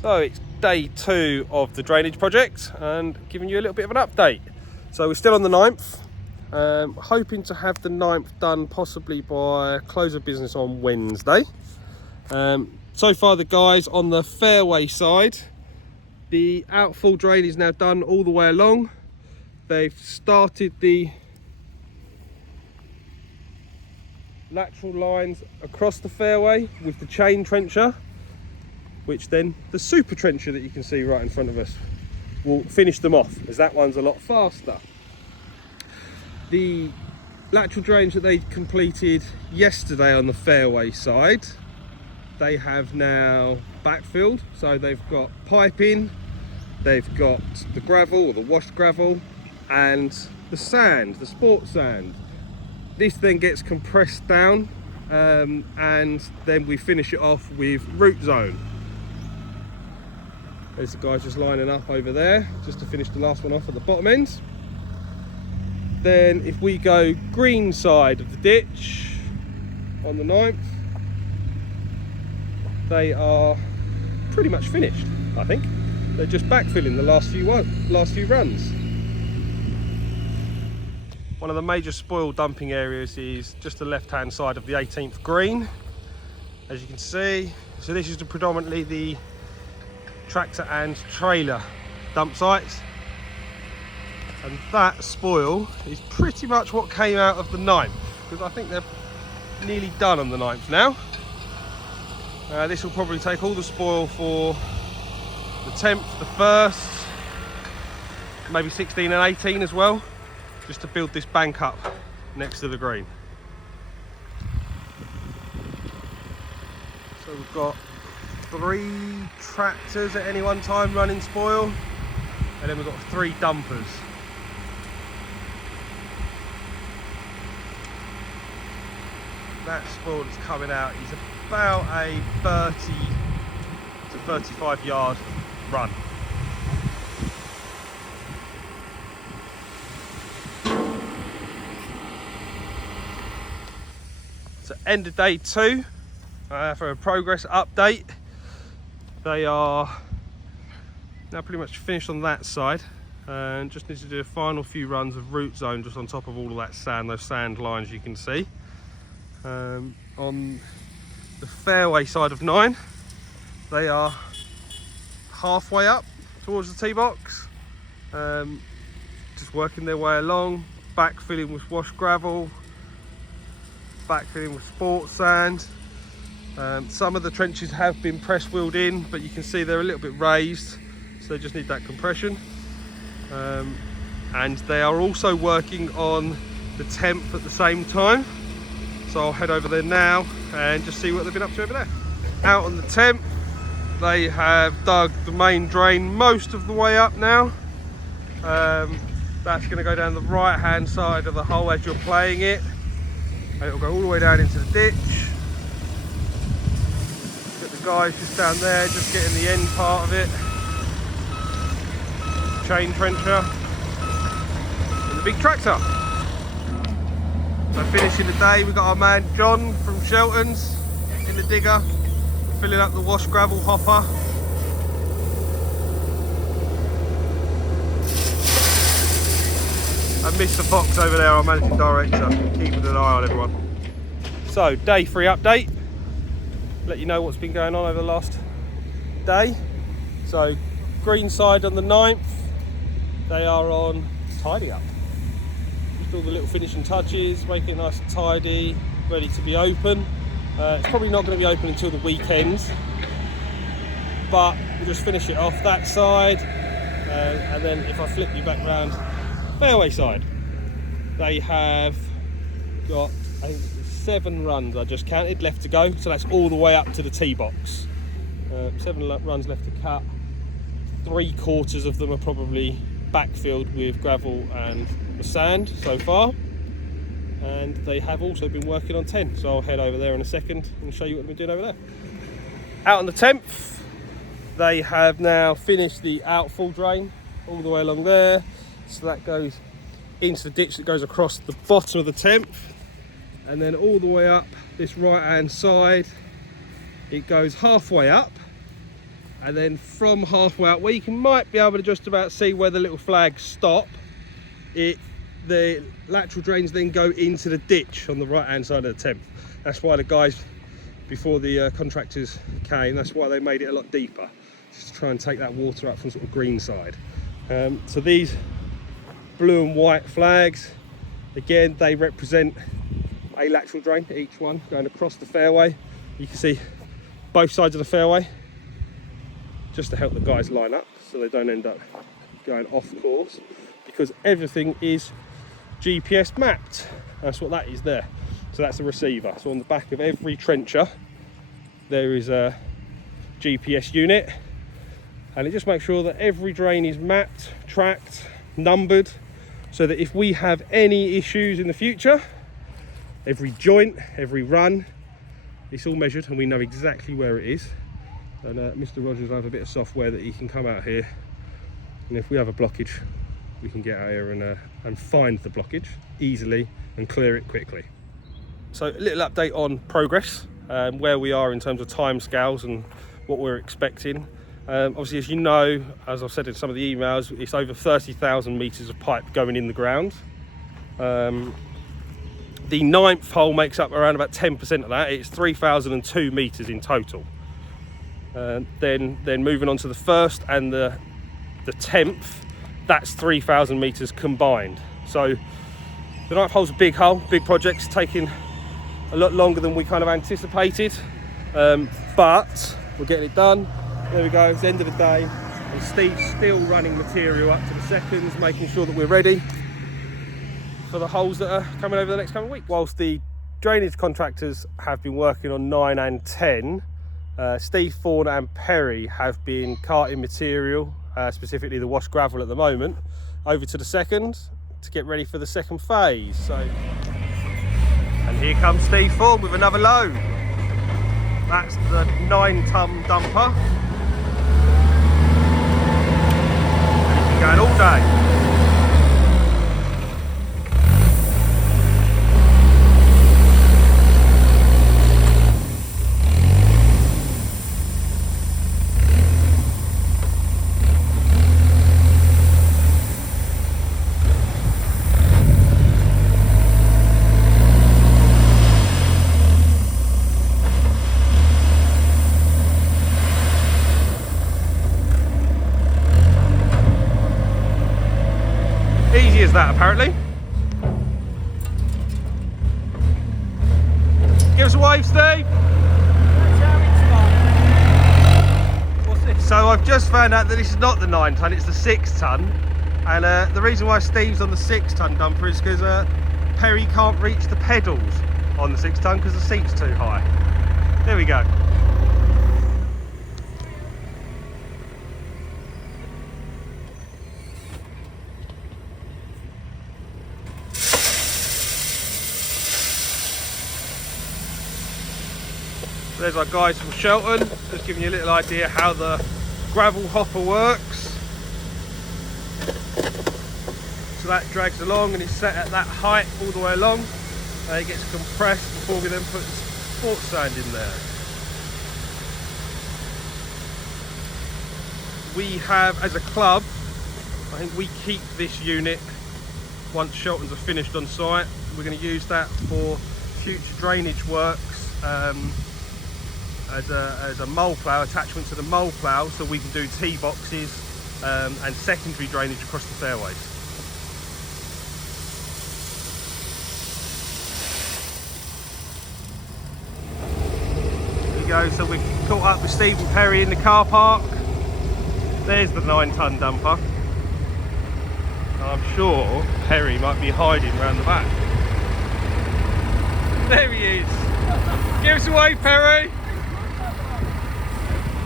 So it's day 2 of the drainage project and giving you a little bit of an update. So we're still on the 9th, hoping to have the 9th done possibly by close of business on Wednesday. So far the guys on the fairway side, the outfall drain is now done all the way along. They've started the lateral lines across the fairway with the chain trencher, which then the super trencher that you can see right in front of us will finish them off, as that one's a lot faster. The lateral drains that they completed yesterday on the fairway side, they have now backfilled. So they've got piping, they've got the gravel or the washed gravel, and the sand, the sport sand. This then gets compressed down and then we finish it off with root zone. There's the guys just lining up over there just to finish the last one off at the bottom end. Then if we go green side of the ditch on the 9th, they are pretty much finished, I think. They're just backfilling the last few runs. One of the major spoil dumping areas is just the left-hand side of the 18th green, as you can see. So this is predominantly the tractor and trailer dump sites, and that spoil is pretty much what came out of the 9th, because I think they're nearly done on the 9th now. This will probably take all the spoil for the 10th, the 1st, maybe 16 and 18 as well, just to build this bank up next to the green. So we've got 3 tractors at any one time running spoil, and then we've got 3 dumpers. That spoil that's coming out is about a 30 to 35 yard run. So end of day 2 for a progress update. They are now pretty much finished on that side and just need to do a final few runs of root zone just on top of all of that sand, those sand lines you can see. On the fairway side of 9, they are halfway up towards the tee box, just working their way along, backfilling with washed gravel, backfilling with sport sand. Some of the trenches have been press wheeled in, but you can see they're a little bit raised, so they just need that compression. And they are also working on the 10th at the same time, so I'll head over there now and just see what they've been up to over there. Out on the 10th, they have dug the main drain most of the way up now. That's going to go down the right hand side of the hole as you're playing it, and it'll go all the way down into the ditch. Got the guys just down there just getting the end part of it, chain trencher and the big tractor. So finishing the day, we've got our man John from Shelton's in the digger filling up the wash gravel hopper. And Mr. Fox over there, our managing director, keeping an eye on everyone. So day 3 update, let you know what's been going on over the last day. So green side on the 9th, they are on tidy up. Just all the little finishing touches, making it nice and tidy, ready to be open. It's probably not going to be open until the weekend, but we'll just finish it off that side, and then if I flip you back round fairway side, they have got, I think, 7 runs I just counted left to go, so that's all the way up to the tee box. 7 runs left to cut. 3/4 of them are probably backfilled with gravel and the sand so far, and they have also been working on 10, so I'll head over there in a second and show you what they've been doing over there. Out on the 10th, they have now finished the outfall drain all the way along there, so that goes into the ditch that goes across the bottom of the 10th, and then all the way up this right hand side. It goes halfway up and then from halfway out where you might be able to just about see where the little flags stop, the lateral drains then go into the ditch on the right hand side of the 10th. That's why the guys, before the contractors came, that's why they made it a lot deeper, just to try and take that water up from sort of green side. So these blue and white flags, again, they represent a lateral drain, each one going across the fairway. You can see both sides of the fairway, just to help the guys line up so they don't end up going off course, because everything is GPS mapped. That's what that is there. So that's a receiver. So on the back of every trencher there is a GPS unit, and it just makes sure that every drain is mapped, tracked, numbered, so that if we have any issues in the future, every joint, every run, it's all measured and we know exactly where it is. And Mr. Rogers will have a bit of software that he can come out here, and if we have a blockage, we can get out here and find the blockage easily and clear it quickly. So a little update on progress, where we are in terms of time scales and what we're expecting. Obviously, as you know, as I've said in some of the emails, it's over 30,000 metres of pipe going in the ground. The 9th hole makes up around about 10% of that. It's 3,002 metres in total. Then moving on to the 1st and the 10th, that's 3,000 metres combined. So the 9th hole's a big hole, big project, it's taking a lot longer than we kind of anticipated, but we're getting it done. There we go, it's the end of the day, and Steve's still running material up to the seconds, making sure that we're ready for the holes that are coming over the next coming week. Whilst the drainage contractors have been working on 9 and 10, Steve, Fawn and Perry have been carting material, specifically the wash gravel at the moment, over to the 2nd to get ready for the 2nd phase. So, and here comes Steve Fawn with another load. That's the 9-ton dumper. And it's been going all day. Easy as that, apparently. Give us a wave, Steve. What's this? So I've just found out that this is not the 9-ton, it's the 6-ton. And the reason why Steve's on the 6-ton dumper is because Perry can't reach the pedals on the 6-ton because the seat's too high. There we go. There's our guys from Shelton, just giving you a little idea how the gravel hopper works. So that drags along and it's set at that height all the way along. It gets compressed before we then put the sport sand in there. We have, as a club, I think we keep this unit once Sheltons are finished on site. We're going to use that for future drainage works. As a mole plough, attachment to the mole plough, so we can do tee boxes and secondary drainage across the fairways. There we go, so we've caught up with Steve and Perry in the car park. There's the 9-ton dumper. And I'm sure Perry might be hiding around the back. There he is. Give us a wave, Perry.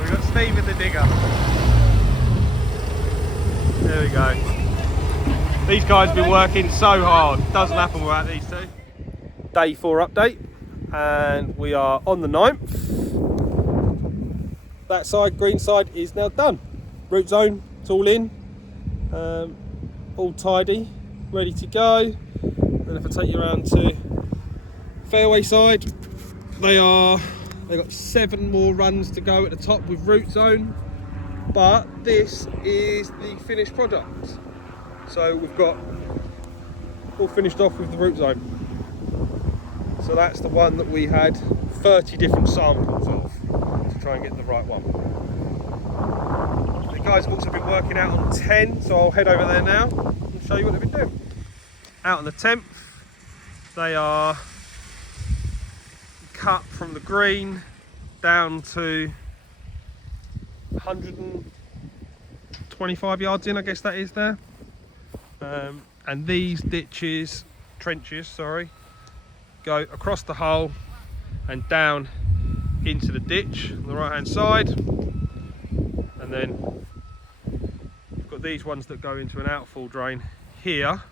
We've got Steve in the digger. There we go. These guys have been working so hard. Doesn't happen without these two. Day 4 update, and we are on the 9th. That side, green side, is now done. Root zone, it's all in, all tidy, ready to go. Then if I take you around to fairway side, they've got 7 more runs to go at the top with root zone. but this is the finished product. So we've got all finished off with the root zone. So that's the one that we had 30 different samples of to try and get the right one. The guys have also been working out on 10, so I'll head over there now and show you what they've been doing. Out on the 10th, they are cut from the green down to 125 yards in, I guess that is there. And these trenches, go across the hole and down into the ditch on the right hand side. And then we've got these ones that go into an outfall drain here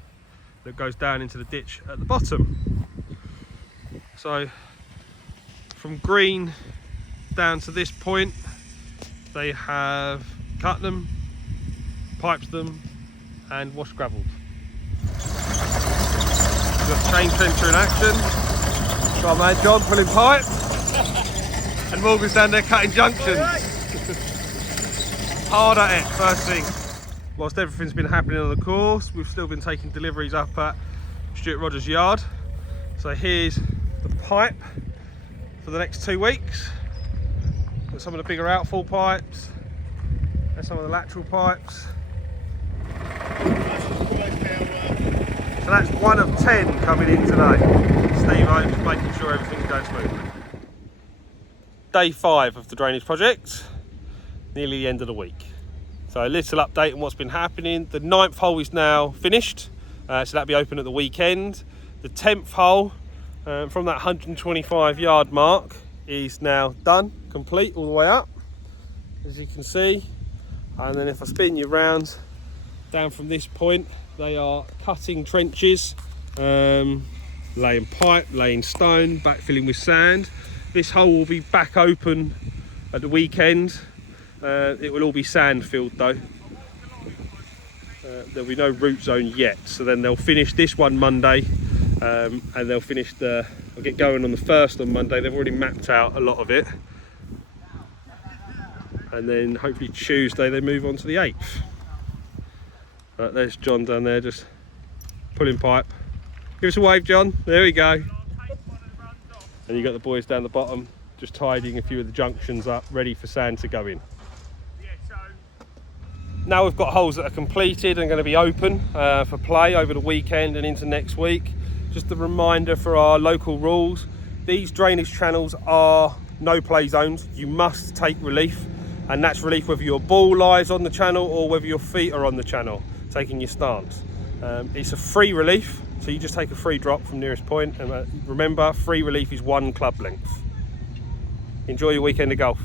that goes down into the ditch at the bottom. So from green down to this point, they have cut them, piped them and wash gravelled. We've got chain trencher in action. Got my man John pulling pipe. And Morgan's down there cutting junctions. Hard at it, first thing. Whilst everything's been happening on the course, we've still been taking deliveries up at Stuart Rogers' yard. So here's the pipe for the next 2 weeks. Got some of the bigger outfall pipes and some of the lateral pipes. So that's 1 of 10 coming in today. Steve just making sure everything's going smoothly. Day 5 of the drainage project, nearly the end of the week. So a little update on what's been happening. The 9th hole is now finished, so that'll be open at the weekend. The 10th hole, from that 125 yard mark, is now done, complete all the way up, as you can see. And then if I spin you round, down from this point, they are cutting trenches, laying pipe, laying stone, backfilling with sand. This hole will be back open at the weekend. It will all be sand filled though. There'll be no root zone yet, so then they'll finish this one Monday, and they'll finish they'll get going on the 1st on Monday. They've already mapped out a lot of it, and then hopefully Tuesday they move on to the 8th. There's John down there just pulling pipe. Give us a wave, John. There we go. And you got the boys down the bottom just tidying a few of the junctions up, ready for sand to go in. Now we've got holes that are completed and going to be open for play over the weekend and into next week. Just a reminder for our local rules. These drainage channels are no play zones. You must take relief, and that's relief whether your ball lies on the channel or whether your feet are on the channel, taking your stance. It's a free relief, so you just take a free drop from nearest point, and remember, free relief is 1 club length. Enjoy your weekend of golf.